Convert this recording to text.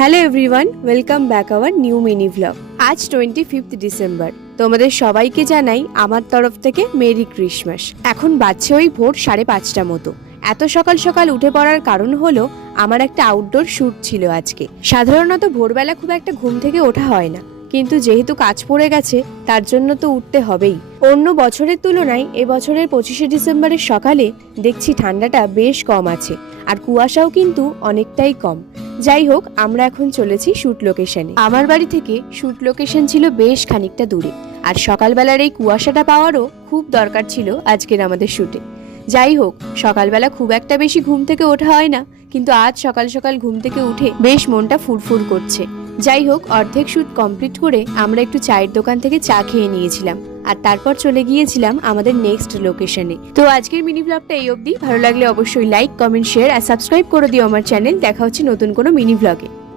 Hello everyone, welcome back our new mini vlog. আজ 25 December. তোমাদের সবাইকে জানাই আমার তরফ থেকে মেরি ক্রিসমাস। এখন বাজছে ওই ভোর 5:30 মতো। এত সকাল সকাল উঠে পড়ার কারণ হলো আমার একটা আউটডোর শ্যুট ছিল আজকে। সাধারণত ভোরবেলা খুব একটা ঘুম থেকে ওঠা হয় না, কিন্তু যেহেতু কাজ পড়ে গেছে তার জন্য তো উঠতে হবেই। অন্য বছরের তুলনায় এবছরের 25 ডিসেম্বরের সকালে দেখছি ঠান্ডাটা বেশ কম আছে, আর কুয়াশাও কিন্তু অনেকটাই কম। যাই হোক, আমরা এখন চলেছি শুট লোকেশনে। আমার বাড়ি থেকে শুট লোকেশন ছিল বেশ খানিকটা দূরে, আর সকালবেলার এই কুয়াশাটা পাওয়ারও খুব দরকার ছিল আজকের আমাদের শুটে। যাই হোক, সকালবেলা খুব একটা বেশি ঘুম থেকে ওঠা হয় না, কিন্তু আজ সকাল সকাল ঘুম থেকে উঠে বেশ মনটা ফুরফুর করছে। যাই হোক, অর্ধেক শুট কমপ্লিট করে আমরা একটু চায়ের দোকান থেকে চা খেয়ে নিয়েছিলাম, আর তারপর চলে গিয়েছিলাম আমাদের নেক্সট লোকেশনে। তো আজকের মিনি ব্লগটা এই অবধি। ভালো লাগলে অবশ্যই লাইক, কমেন্ট, শেয়ার আর সাবস্ক্রাইব করে দিও আমার চ্যানেল। দেখা হচ্ছে নতুন কোনো মিনি ব্লগে।